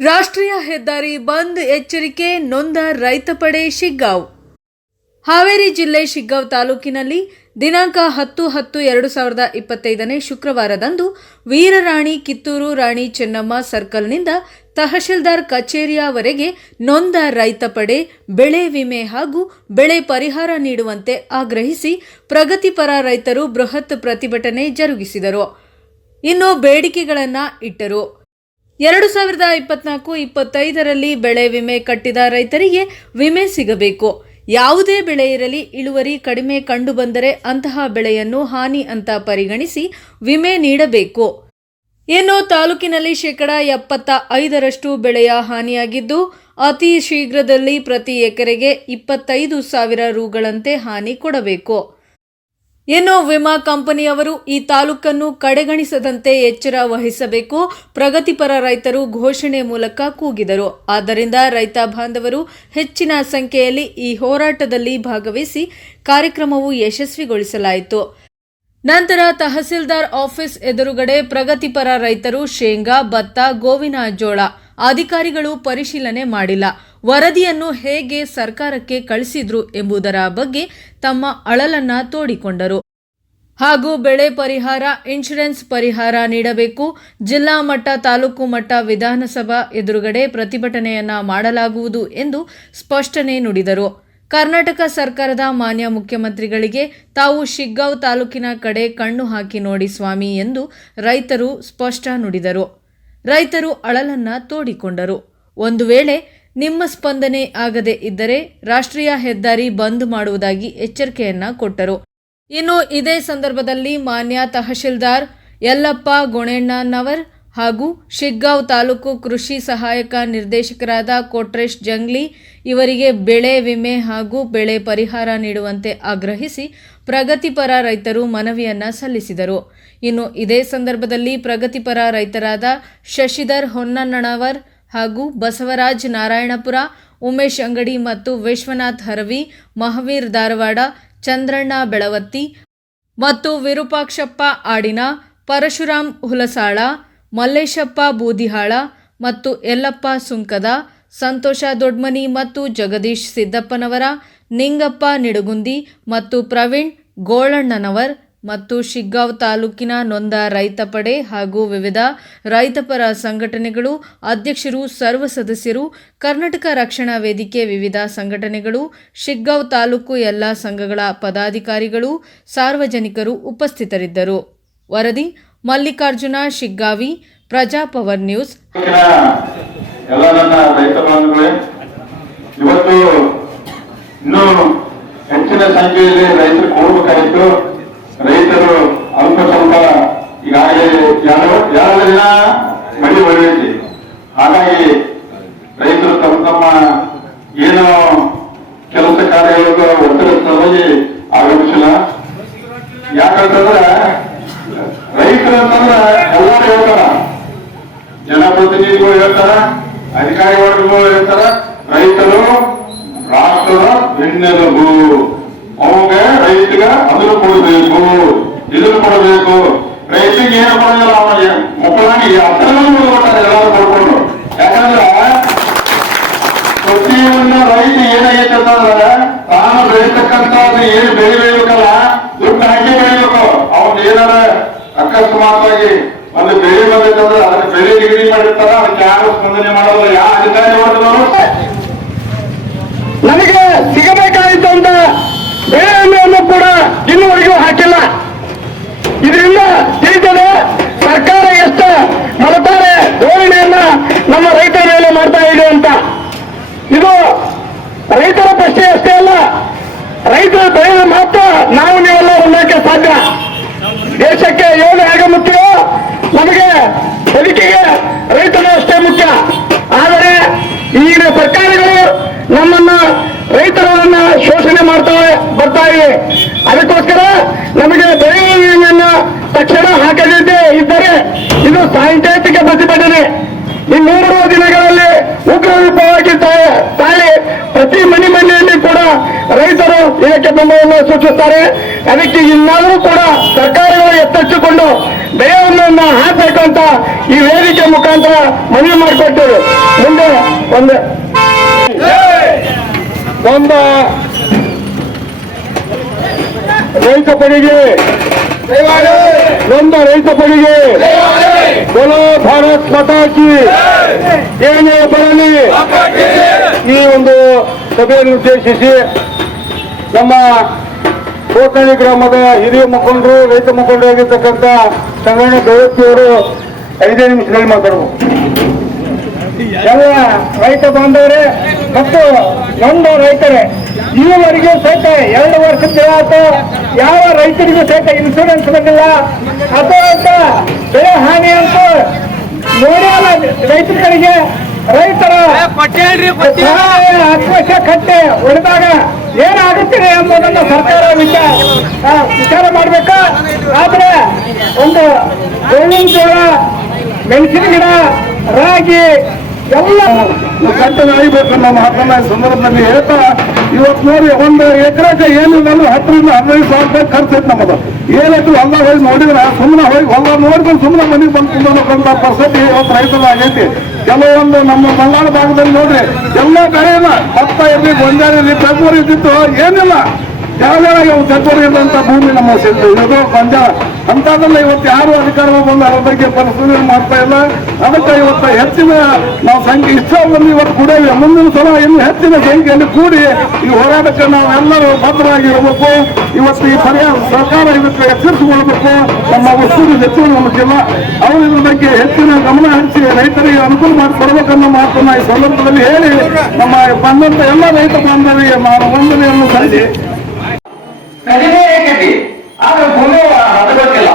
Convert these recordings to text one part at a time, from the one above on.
ರಾಷ್ಟ್ರೀಯ ಹೆದ್ದಾರಿ ಬಂದ್ ಎಚ್ಚರಿಕೆ ನೊಂದ ರೈತ ಪಡೆ ಶಿಗ್ಗಾಂವ್. ಹಾವೇರಿ ಜಿಲ್ಲೆ ಶಿಗ್ಗಾಂವ್ ತಾಲೂಕಿನಲ್ಲಿ ದಿನಾಂಕ 10-10-2025 ಶುಕ್ರವಾರದಂದು ವೀರರಾಣಿ ಕಿತ್ತೂರು ರಾಣಿ ಚೆನ್ನಮ್ಮ ಸರ್ಕಲ್ನಿಂದ ತಹಶೀಲ್ದಾರ್ ಕಚೇರಿಯವರೆಗೆ ನೊಂದ ರೈತ ಪಡೆ ಬೆಳೆ ವಿಮೆ ಹಾಗೂ ಬೆಳೆ ಪರಿಹಾರ ನೀಡುವಂತೆ ಆಗ್ರಹಿಸಿ ಪ್ರಗತಿಪರ ರೈತರು ಬೃಹತ್ ಪ್ರತಿಭಟನೆ ಜರುಗಿಸಿದರು. ಇನ್ನು ಬೇಡಿಕೆಗಳನ್ನು ಇಟ್ಟರು. 2024-25ರಲ್ಲಿ ಬೆಳೆ ವಿಮೆ ಕಟ್ಟಿದ ರೈತರಿಗೆ ವಿಮೆ ಸಿಗಬೇಕು. ಯಾವುದೇ ಬೆಳೆ ಇರಲಿ, ಇಳುವರಿ ಕಡಿಮೆ ಕಂಡು ಬಂದರೆ ಅಂತಹ ಬೆಳೆಯನ್ನು ಹಾನಿ ಅಂತ ಪರಿಗಣಿಸಿ ವಿಮೆ ನೀಡಬೇಕು. ಇನ್ನು ತಾಲೂಕಿನಲ್ಲಿ 75% ಬೆಳೆಯ ಹಾನಿಯಾಗಿದ್ದು, ಅತಿ ಶೀಘ್ರದಲ್ಲಿ ಪ್ರತಿ ಎಕರೆಗೆ 25,000 ರೂಗಳಂತೆ ಹಾನಿ ಕೊಡಬೇಕು. ಇನ್ನು ವಿಮಾ ಕಂಪನಿಯವರು ಈ ತಾಲೂಕನ್ನು ಕಡೆಗಣಿಸದಂತೆ ಎಚ್ಚರ ವಹಿಸಬೇಕು. ಪ್ರಗತಿಪರ ರೈತರು ಘೋಷಣೆ ಮೂಲಕ ಕೂಗಿದರು. ಆದ್ದರಿಂದ ರೈತ ಬಾಂಧವರು ಹೆಚ್ಚಿನ ಸಂಖ್ಯೆಯಲ್ಲಿ ಈ ಹೋರಾಟದಲ್ಲಿ ಭಾಗವಹಿಸಿ ಕಾರ್ಯಕ್ರಮವು ಯಶಸ್ವಿಗೊಳಿಸಲಾಯಿತು. ನಂತರ ತಹಸೀಲ್ದಾರ್ ಆಫೀಸ್ ಎದುರುಗಡೆ ಪ್ರಗತಿಪರ ರೈತರು ಶೇಂಗಾ, ಭತ್ತ, ಗೋವಿನ ಜೋಳ ಅಧಿಕಾರಿಗಳು ಪರಿಶೀಲನೆ ಮಾಡಿಲ್ಲ, ವರದಿಯನ್ನು ಹೇಗೆ ಸರ್ಕಾರಕ್ಕೆ ಕಳಿಸಿದ್ರು ಎಂಬುದರ ಬಗ್ಗೆ ತಮ್ಮ ಅಳಲನ್ನ ತೋಡಿಕೊಂಡರು. ಹಾಗೂ ಬೆಳೆ ಪರಿಹಾರ, ಇನ್ಶೂರೆನ್ಸ್ ಪರಿಹಾರ ನೀಡಬೇಕು. ಜಿಲ್ಲಾ ಮಟ್ಟ, ತಾಲೂಕು ಮಟ್ಟ, ವಿಧಾನಸಭಾ ಎದುರುಗಡೆ ಪ್ರತಿಭಟನೆಯನ್ನ ಮಾಡಲಾಗುವುದು ಎಂದು ಸ್ಪಷ್ಟನೆ ನುಡಿದರು. ಕರ್ನಾಟಕ ಸರ್ಕಾರದ ಮಾನ್ಯ ಮುಖ್ಯಮಂತ್ರಿಗಳಿಗೆ ತಾವು ಶಿಗ್ಗಾಂವ್ ತಾಲೂಕಿನ ಕಡೆ ಕಣ್ಣು ಹಾಕಿ ನೋಡಿ ಸ್ವಾಮಿ ಎಂದು ರೈತರು ಸ್ಪಷ್ಟ ನುಡಿದರು. ರೈತರು ಅಳಲನ್ನ ತೋಡಿಕೊಂಡರು. ಒಂದು ವೇಳೆ ನಿಮ್ಮ ಸ್ಪಂದನೆ ಆಗದೇ ಇದ್ದರೆ ರಾಷ್ಟ್ರೀಯ ಹೆದ್ದಾರಿ ಬಂದ್ ಮಾಡುವುದಾಗಿ ಎಚ್ಚರಿಕೆಯನ್ನ ಕೊಟ್ಟರು. ಇನ್ನು ಇದೇ ಸಂದರ್ಭದಲ್ಲಿ ಮಾನ್ಯ ತಹಶೀಲ್ದಾರ್ ಯಲ್ಲಪ್ಪ ಗೊಣೆಣ್ಣನವರ್ ಹಾಗೂ ಶಿಗ್ಗಾಂವ್ ತಾಲೂಕು ಕೃಷಿ ಸಹಾಯಕ ನಿರ್ದೇಶಕರಾದ ಕೋಟ್ರೇಶ್ ಜಂಗ್ಲಿ ಇವರಿಗೆ ಬೆಳೆ ವಿಮೆ ಹಾಗೂ ಬೆಳೆ ಪರಿಹಾರ ನೀಡುವಂತೆ ಆಗ್ರಹಿಸಿ ಪ್ರಗತಿಪರ ರೈತರು ಮನವಿಯನ್ನ ಸಲ್ಲಿಸಿದರು. ಇನ್ನು ಇದೇ ಸಂದರ್ಭದಲ್ಲಿ ಪ್ರಗತಿಪರ ರೈತರಾದ ಶಶಿಧರ್ ಹೊನ್ನಣ್ಣನವರ್ ಹಾಗೂ ಬಸವರಾಜ್ ನಾರಾಯಣಪುರ, ಉಮೇಶ್ ಅಂಗಡಿ ಮತ್ತು ವಿಶ್ವನಾಥ್ ಹರವಿ, ಮಹಾವೀರ್ ಧಾರವಾಡ, ಚಂದ್ರಣ್ಣ ಬೆಳವತ್ತಿ ಮತ್ತು ವಿರೂಪಾಕ್ಷಪ್ಪ ಆಡಿನ, ಪರಶುರಾಮ್ ಹುಲಸಾಳ, ಮಲ್ಲೇಶಪ್ಪ ಬೂದಿಹಾಳ ಮತ್ತು ಯಲ್ಲಪ್ಪ ಸುಂಕದ, ಸಂತೋಷ ದೊಡ್ಮನಿ ಮತ್ತು ಜಗದೀಶ್ ಸಿದ್ದಪ್ಪನವರ, ನಿಂಗಪ್ಪ ನಿಡುಗುಂದಿ ಮತ್ತು ಪ್ರವೀಣ್ ಗೋಳಣ್ಣನವರ್ ಮತ್ತು ಶಿಗ್ಗಾಂವ್ ತಾಲೂಕಿನ ನೊಂದ ರೈತ ಪಡೆ ಹಾಗೂ ವಿವಿಧ ರೈತಪರ ಸಂಘಟನೆಗಳು ಅಧ್ಯಕ್ಷರು, ಸರ್ವ ಸದಸ್ಯರು, ಕರ್ನಾಟಕ ರಕ್ಷಣಾ ವೇದಿಕೆ ವಿವಿಧ ಸಂಘಟನೆಗಳು, ಶಿಗ್ಗಾಂವ್ ತಾಲೂಕು ಎಲ್ಲ ಸಂಘಗಳ ಪದಾಧಿಕಾರಿಗಳು, ಸಾರ್ವಜನಿಕರು ಉಪಸ್ಥಿತರಿದ್ದರು. ವರದಿ ಮಲ್ಲಿಕಾರ್ಜುನ ಶಿಗ್ಗಾವಿ, ಪ್ರಜಾಪವರ್ ನ್ಯೂಸ್. ಎಲ್ಲ ನನ್ನ ರೈತ ಬಾಂಧವರೇ, ಇವತ್ತು ಇನ್ನೂ ಹೆಚ್ಚಿನ ಸಂಖ್ಯೆಯಲ್ಲಿ ರೈತರು ಕೊಡಬೇಕಾಯಿತು. ರೈತರು ಅಲ್ಪ ಸ್ವಲ್ಪ ಈಗಾಗಲೇ ಎರಡು ದಿನ ಮಳೆ ಹೊಡೆಯೈತಿ. ಹಾಗಾಗಿ ರೈತರು ತಮ್ಮ ಏನೋ ಕೆಲಸ ಕಾರ್ಯಗಳಿಗೆ ಒತ್ತಡ ಸಲುವಾಗಿ ಆಗಮಿಸಿಲ್ಲ. ಯಾಕಂತಂದ್ರೆ ರೈತರು ಅಂತಂದ್ರೆ ಎಲ್ಲರೂ ಹೇಳ್ತಾರ, ಜನಪ್ರತಿನಿಧಿಗಳು ಹೇಳ್ತಾರ, ಅಧಿಕಾರಿ ವರ್ಗಗಳು ಹೇಳ್ತಾರ, ರೈತರು ರಾಷ್ಟ್ರದ ಬೆನ್ನೆಲುಬು, ಅವಾಗ ರೈತಗ ಅದನ್ನು ಕೊಡಬೇಕು, ಇದನ್ನು ಕೊಡಬೇಕು. ರೈತರಿಗೆ ಏನು ಕೊಡೋದಿಲ್ಲ, ಅವನಿಗೆ ಮಕ್ಕಳಾಗಿ ಹತ್ತಿರಗಳು ಕೊಡ್ತಾರೆ ಎಲ್ಲರೂ ಕೊಡ್ಕೊಂಡು. ಯಾಕಂದ್ರೆ ಪ್ರತಿಯೊಂದು ರೈತ ಏನಾಗೈತೆ ಅಂತಂದ್ರೆ ತಾನು ಬೆಳೀತಕ್ಕಂಥ ಏನು ಬೆಳೆ ಬೆಳಿಬೇಕಲ್ಲ, ದುಡ್ಡು ಹಾಕಿ ಬೆಳಿಬೇಕು. ಅವನ್ ಏನಾರ ಅಕಸ್ಮಾತ್ವಾಗಿ ಒಂದು ಬೆಳೆ ಬಂದಿತ್ತಂದ್ರೆ ಅದಕ್ಕೆ ಬೆಳೆ ನಿಗದಿ ಮಾಡಿರ್ತಾರ, ಅದಕ್ಕೆ ಯಾರು ಸ್ಪಂದನೆ ಮಾಡೋಲ್ಲ. ಯಾವ ಅಧಿಕಾರಿ ವರ್ಗದವರು ನಮಗೆ ಸಿಗಬೇಕಾಗಿದ್ದಂತ ಬೆಳೆ ವಿಮೆಯನ್ನು ಕೂಡ ಇನ್ನುವರೆಗೂ ಹಾಕಿಲ್ಲ. ಇದರಿಂದ ತಿಳಿದರೆ ಸರ್ಕಾರ ಎಷ್ಟು ಮಲತಾರೆ ಧೋರಣೆಯನ್ನ ನಮ್ಮ ರೈತರ ಮೇಲೆ ಮಾಡ್ತಾ ಇದೆ ಅಂತ. ಇದು ರೈತರ ಪ್ರಶ್ನೆ ಅಷ್ಟೇ ಅಲ್ಲ, ರೈತರ ಬೆಳೆ ಮಾತ್ರ ನಾವು ನೀವೆಲ್ಲ ಉಣ್ಣಕ್ಕೆ ಸಾಧ್ಯ. ದೇಶಕ್ಕೆ ಏನು ಹೇಗೆ ಮುಖ್ಯವೋ ನಮಗೆ ಬದುಕಿಗೆ ರೈತರು ಅಷ್ಟೇ ಮುಖ್ಯ. ಆದರೆ ಈಗಿನ ಸರ್ಕಾರಗಳು ನಮ್ಮನ್ನ ರೈತರನ್ನ ಶೋಷಣೆ ಬರ್ತಾ ಇವೆ. ಅದಕ್ಕೋಸ್ಕರ ನಮಗೆ ಬೆಳೆ ವಿಮೆಯನ್ನ ತಕ್ಷಣ ಹಾಕದಿದ್ದೇ ಇದ್ದರೆ ಇದು ಸಾಂಕೇತಿಕ ಪ್ರತಿಭಟನೆ. ಇನ್ನೂರು ದಿನಗಳಲ್ಲಿ ಉಗ್ರ ರೂಪವಾಗಿ ತಾಳಿ ಪ್ರತಿ ಮನೆಯಲ್ಲಿ ಕೂಡ ರೈತರು ಇದಕ್ಕೆ ಬೆಂಬಲವನ್ನು ಸೂಚಿಸುತ್ತಾರೆ. ಅದಕ್ಕೆ ಇನ್ನಾದರೂ ಕೂಡ ಸರ್ಕಾರಗಳು ಎಚ್ಚೆತ್ತುಕೊಂಡು ಬೆಳೆಯನ್ನು ಹಾಕಬೇಕು ಅಂತ ಈ ವೇದಿಕೆ ಮುಖಾಂತರ ಮನವಿ ಮಾಡಿಕೊಟ್ಟರು. ಮುಂದೆ ಒಂದು ರೈತ ಪಡೆಗೆ ಬೋಲೋ ಭಾರತ್ ಮಾತಾ ಕಿ ಏನೇ ಬರಲಿ. ಈ ಒಂದು ಸಭೆಯನ್ನು ಉದ್ದೇಶಿಸಿ ನಮ್ಮ ಕೋಟಣಿ ಗ್ರಾಮದ ಹಿರಿಯ ಮುಖಂಡರು, ರೈತ ಮುಖಂಡರಾಗಿರ್ತಕ್ಕಂಥ ಸಂಗಣ್ಣ ಗೌರತಿಯವರು 5 ನಿಮಿಷದಲ್ಲಿ ಮಾತಾಡಬಹುದು. ಎಲ್ಲ ರೈತ ಬಾಂಧವರೇ ಮತ್ತು ನೊಂದ ರೈತರೇ, ಈವರೆಗೂ ಸಹಿತ 2 ವರ್ಷದ ಆಯ್ತು, ಯಾವ ರೈತರಿಗೂ ಸಹಿತ ಇನ್ಶೂರೆನ್ಸ್ ಬಂದಿಲ್ಲ ಅಥವಾ ಬೆಳೆ ಹಾನಿ ಅಂತ ನೋಡಿಯಲ್ಲ. ರೈತರಿಗೆ ರೈತರ ಆತ್ಮಹತ್ಯೆ ಕಟ್ಟೆ ಹೊಡೆದಾಗ ಏನಾಗುತ್ತದೆ ಎಂಬುದನ್ನು ಸರ್ಕಾರ ವಿಚಾರ ಮಾಡಬೇಕು. ಆದ್ರೆ ಒಂದು ಗೋವಿನ ಜೋಳ, ಮೆಣಸಿನ ಗಿಡ, ರಾಗಿ ಎಲ್ಲ ಕಟ್ಟಬೇಕು ನಮ್ಮ ಹತ್ತನ ಸಂದರ್ಭದಲ್ಲಿ ಹೇಳ್ತಾ, ಇವತ್ತು ನೋಡಿ 1 ಎಕರೆಗೆ ಏನಿಲ್ಲ 10 ರಿಂದ 15 ಸಾವಿರ ರೂಪಾಯಿ ಖರ್ಚು ಐತೆ ನಮ್ಮದು. ಏನಾಯ್ತು ಹೊಲ ಹೋಗಿ ನೋಡಿದ್ರೆ ಸುಮ್ಮನೆ ಹೋಗಿ ಹೊಲ ನೋಡ್ಕೊಂಡು ಸುಮ್ಮನೆ ಮನೆಗೆ ಬಂದು ತುಂಬಬೇಕಂತ ಪರಿಸ್ಥಿತಿ ಇವತ್ತು ರೈತರ ಆಗೈತಿ. ಕೆಲವೊಂದು ನಮ್ಮ ಮಲೆನಾಡ ಭಾಗದಲ್ಲಿ ನೋಡ್ರಿ ಎಲ್ಲ ಬೆಳೆಯಲ್ಲ, ಭತ್ತ ಇರಲಿ, ಗೊಂಜಾಳ ಇರಲಿ, ಬೆಂಬೂರು ಇದ್ದಿತ್ತು ಏನಿಲ್ಲ. ಯಾವ್ಯಾವ ತೆಪ್ಪೂರು ಇರುವಂತ ಭೂಮಿ ನಮ್ಮ ಸಿದ್ದು ಇದು ಗೊಂಜಾಳ ಅಂತದಲ್ಲ. ಇವತ್ತು ಯಾರು ಅಧಿಕಾರಗಳು ಬಂದು ಅದ್ರ ಬಗ್ಗೆ ಪರಿಶೀಲನೆ ಮಾಡ್ತಾ ಇಲ್ಲ. ಅದಕ್ಕೆ ಇವತ್ತು ಹೆಚ್ಚಿನ ನಾವು ಸಂಖ್ಯೆ ಇಷ್ಟ ಬಂದು ಇವತ್ತು ಕೂಡೇವೆ. ಮುಂದಿನ ಸಲ ಇನ್ನು ಹೆಚ್ಚಿನ ಸಂಖ್ಯೆಯಲ್ಲಿ ಕೂಡಿ ಈ ಹೋರಾಟಕ್ಕೆ ನಾವೆಲ್ಲರೂ ಭದ್ರವಾಗಿರಬೇಕು. ಇವತ್ತು ಈ ಪರಿಹಾರ ಸರ್ಕಾರ ಇದಕ್ಕೆ ಎಚ್ಚರಿಸಿಕೊಳ್ಬೇಕು. ನಮ್ಮ ವಸ್ತುಗಳು ಹೆಚ್ಚಿನ ನಮ್ಮ ಜಿಲ್ಲಾ ಅವರು ಇದ್ರ ಬಗ್ಗೆ ಹೆಚ್ಚಿನ ಗಮನ ಹರಿಸಿ ರೈತರಿಗೆ ಅನುಕೂಲ ಮಾಡಿಕೊಡ್ಬೇಕನ್ನೋ ಮಾತನ್ನ ಈ ಸಂದರ್ಭದಲ್ಲಿ ಹೇಳಿ ನಮ್ಮ ಬಂದಂತ ಎಲ್ಲ ರೈತ ಬಾಂಧವರಿಗೆ ನಾನು ವಂದನೆಯನ್ನು ಸಲ್ಲಿಸಿ. ಕಡಿಮೆ ಏಕೈತಿ ಆದ್ರೆ ಭೂಮಿ ಹತ್ತಬೇಕಿಲ್ಲ.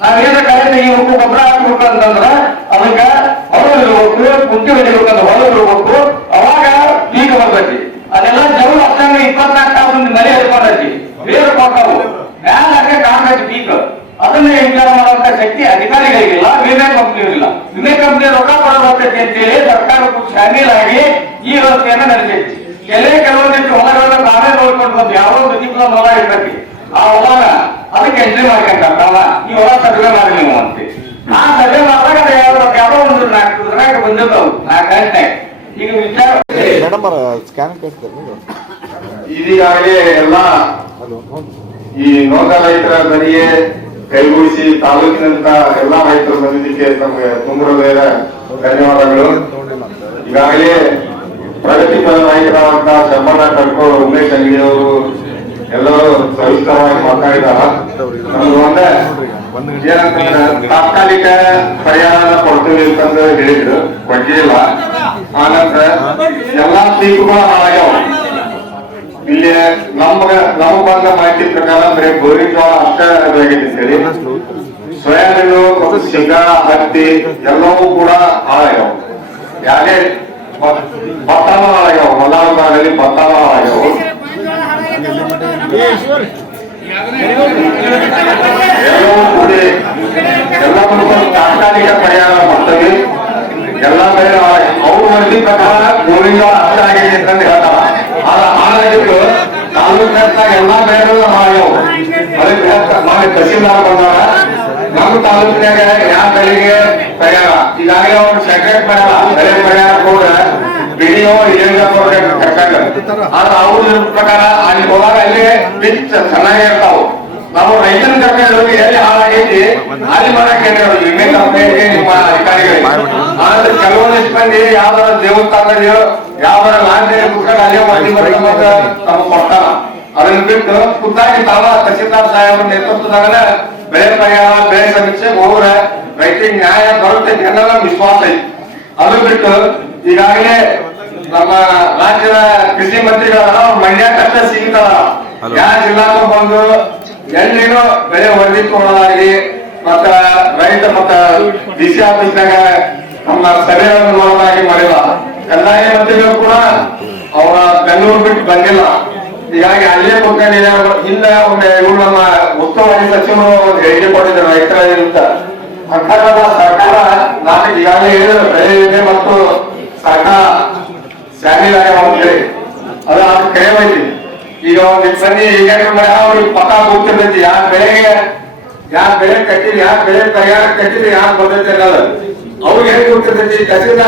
ನಾವೇನ ಕಡಿಮೆ ಈ ಹುಟ್ಟು ಗೊಬ್ಬರ ಹಾಕ್ಬೇಕು ಅಂತಂದ್ರ ಅದಕ್ಕ ಹೊರ ಇರ್ಬೇಕು, ಕುಂಟಿ ಹೊಡಿಬೇಕಂತ ಹೊರ ಇರ್ಬೇಕು, ಅವಾಗ ಪೀಕ ಬರ್ತೈತಿ. ಅದೆಲ್ಲ ಜಗಳ ಅಷ್ಟಂಗ 24 ತಾಸು ಮನೆ ಹಿಡ್ಕೊಂಡೈತಿ, ಬೇರೆ ಕೊಟ್ಟವು ಮ್ಯಾಲ ಹಾಕಿ ಕಾಣ್ತೈತಿ ಪೀಕ. ಅದನ್ನ ವಿಚಾರ ಮಾಡುವಂತ ಶಕ್ತಿ ಅಧಿಕಾರಿಗಳಿಗಿಲ್ಲ, ವಿಮೆ ಕಂಪ್ನಿಗಳಿಲ್ಲ. ವಿಮೆ ಕಂಪ್ನಿ ರೊಕ್ಕ ಕೊಡಬರ್ತೈತಿ ಅಂತೇಳಿ ಸರ್ಕಾರ ಶಾಮೀಲಾಗಿ ಈ ವ್ಯವಸ್ಥೆಯನ್ನ ನಡೆಸೈತಿ. ಕೆಲವೊಂದಿಷ್ಟು ಹೊಲಗಳನ್ನ ತಾವೇ ನೋಡ್ಕೊಂಡು ಬಂದು ಯಾವ ಪ್ರತಿಫಲ ಹೊಲ ಇರ್ತೈತಿ, ಆ ಹೊಲನ ಅದಕ್ಕೆ ಎಂಟ್ರಿ ಮಾಡ್ಕೊಂಡ ಈ ಹೊಲ ಸರ್ವೆ ಮಾಡಿ ನೀವು ಅಂತೆ. ಆ ಸರ್ವೆ ಮಾಡಿದಾಗ ಯಾವ ಒಂದು 4 ದಿನ ಬಂದಿರ್ತಾವು 4 ಗಂಟೆ. ಈಗ ವಿಚಾರ ಇದೀಗಾಗಲೇ ಎಲ್ಲ ಈ ನೋಂದ ರೈತರ ದನಿಗೆ ಕೈಗೂಡಿಸಿ ತಾಲೂಕಿನಂತ ಎಲ್ಲಾ ರೈತರು ಬಂದಿದ್ದಕ್ಕೆ ತಮಗೆ ತುಂಬ ಹೃದಯದ ಧನ್ಯವಾದಗಳು. ಈಗಾಗಲೇ ಪ್ರಗತಿಪರ ನಾಯಕರಾದಂತಹ ಶಂಬಣ್ಣ ಕಡ್ಕೋರು, ಉಮೇಶ್ ಅಂಗಡಿಯವರು ಎಲ್ಲರೂ ಸವಿಸ್ತರವಾಗಿ ಮಾತಾಡಿದಾರ. ನಮ್ಗೆ ಒಂದೇ ಏನಂತಂದ್ರೆ ತಾತ್ಕಾಲಿಕ ಪರಿಹಾರ ಕೊಡ್ತೀವಿ ಅಂತಂದು ಹೇಳಿದ್ರು, ಕೊಟ್ಟಿಲ್ಲ. ಆನಂತರ ಎಲ್ಲಾ ಪೀಕುಗಳು ಹಾಳಾಗ್ಯಾವ. ಇಲ್ಲಿ ನಮಗ್ ಬಂದ ಮಾಹಿತಿ ಪ್ರಕಾರ ಬರೀ ಗೋರಿ ಜೋಳ ಅಷ್ಟೇ ಆಗೈತಿ ಅಂತೇಳಿ ಸೋಯಾಬೀನು, ಶೇಂಗಾ, ಹತ್ತಿ ಎಲ್ಲವೂ ಕೂಡ ಹಾಳಾಗ್ಯಾವ. ಯಾರೇ ಭತ್ತನೂ ಹಾಳಾಗ್ಯಾವ, ಮಲೆನಾಡಲ್ಲಿ ಭತ್ತನೂ ಹಾಳಾಗ್ಯಾವ. ಎಲ್ಲವೂ ಕೂಡಿ ಎಲ್ಲವೂ ತಾತ್ಕಾಲಿಕ ಪರಿಹಾರ ಮಾಡ್ತೀವಿ. ಎಲ್ಲ ಬೇರೆ ಅವ್ರ ವರದಿ ಪ್ರಕಾರ ಗೋರಿ ಜೋಳ ಅಷ್ಟೇ ಆಗೈತಿ ಅಂತಂದು ಹೇಳ್ತಾರ. ಹಾಳಾಗಿದ್ದು ತಾಲೂಕಿನಾಗ ಎಲ್ಲಾ ಬೆಳೆಗಳು ಹಾಳಾಗ್ಯಾವ. ಅದಕ್ಕೆ ಮಾಡಿ ತಹಸೀಲ್ದಾರ್ ಬಂದಾರ. ನಮ್ಮ ತಾಲೂಕಿನಾಗ ಯಾವ ಬೆಳೆಗೆ ಪರಿಹಾರ ಈಗಾಗಲೇ ಅವ್ರು ಸೆಕ್ರೆಟ್ ಬೆಳೆ ಪರಿಹಾರ ಕೂಡ ಬಿಡಿಯೋ ಕರ್ಕೊಂಡು ಆದ್ರೆ ಅವ್ರ ಪ್ರಕಾರ ಅಲ್ಲಿ ಹೋದಾಗ ಅಲ್ಲಿ ಬಿಚ್ ಚೆನ್ನಾಗಿರ್ತಾವ. ನಾವು ರೈತನ ಕರ್ಕೊಂಡು ಎಲ್ಲಿ ಹಾಳಾಗೈತಿ ಅಲ್ಲಿ ಮಾಡಕ್ಕೆ ವಿಮೆ ಕಂಪನಿಗೆ ನಿಮ್ಮ ಅಧಿಕಾರಿಗಳಿಗೆ. ಆದ್ರೆ ಕೆಲವೊಂದಿಷ್ಟು ಮಂದಿ ಯಾವ್ದಾರ ದೇವಸ್ಥಾನದಲ್ಲಿ ಯಾವ್ದಾರ ಲಾಂಛನ ಕುತ್ಕೊಂಡು ಅಲ್ಲೇ ಮಾಡಿ ಬರ್ಕೊಂಬಂದ ನಮ್ಗೆ ಕೊಡ್ತಾರ. ಅದನ್ನ ಬಿಟ್ಟು ಖುದ್ದಾಗಿ ತಾವ ತಹಸೀಲ್ದಾರ್ ಸಾಹೇಬ್ರ ನೇತೃತ್ವದಾಗ ಬೆಳೆ ಪರಿಹಾರ, ಬೆಳೆ ಸಮೀಕ್ಷೆ ಹೋಗ್ರೆ ರೈತರಿಗೆ ನ್ಯಾಯ ಬರುತ್ತೈತಿ ಅನ್ನೋದು ವಿಶ್ವಾಸ ಐತಿ. ಅದು ಬಿಟ್ಟು ಈಗಾಗಲೇ ನಮ್ಮ ರಾಜ್ಯದ ಕೃಷಿ ಮಂತ್ರಿಗಳ ಮಂಡ್ಯಕ್ಕಷ್ಟೇ ಸಿಗ್ತಾರ. ಯಾವ ಜಿಲ್ಲಾಕ್ಕೂ ಬಂದು ಎಲ್ಲಿನೂ ಬೆಳೆ ವರದಿ ಕೊಡೋದಾಗಿ ಮತ್ತ ರೈತ ಮತ್ತ ಡಿಸಿ ಆಫೀಸ್ನಾಗ ನಮ್ಮ ಸಭೆಗಳನ್ನು ನೋಡೋದಾಗಿ ಮಾಡಿಲ್ಲ. ಕಂದಾಯ ಮಂತ್ರಿಗಳು ಕೂಡ ಅವರ ಬೆಂಗಳೂರು ಬಿಟ್ಟು ಬಂದಿಲ್ಲ. ಹೀಗಾಗಿ ಅಲ್ಲೇ ಕುತ್ಕೊಂಡಿದ್ದಾರೆ. ಹಿಂದ ಇವರು ನಮ್ಮ ಉಸ್ತುವಾರಿ ಸಚಿವರು ಒಂದು ಹೇಳಿಕೆ ಕೊಟ್ಟಿದ್ದಾರೆ ರೈತರ ವಿರುದ್ಧ. ಸರ್ಕಾರದ ಸರ್ಕಾರ ನಾನು ಈಗಾಗಲೇ ಹೇಳಿದ ಬೆಳೆ ವಿಮೆ ಮತ್ತು ಸರ್ಕಾರ ಶಾಮೀಲಾಗಿ ಹೇಳಿ ಅದು ಕರೆಯಬೇಕು. ಒಂದ್ ಸರಿ ಈಗ ಅವ್ರಿಗೆ ಪಕ್ಕ ಗೊತ್ತಿರ್ತೈತಿ ಯಾವ ಬೆಳೆ ಕಟ್ಟಿರಿ ಯಾವ ಬೆಳೆ ಪರಿಹಾರ ಕಟ್ಟಿರಿ ಯಾಕೆ ಬರ್ತೈತಿ ಅನ್ನೋದು ಅವ್ರಿಗೆ ಹೇಗೆ ಗೊತ್ತಿರ್ತೈತಿ ತಹಸೀಲ್ದಾರ್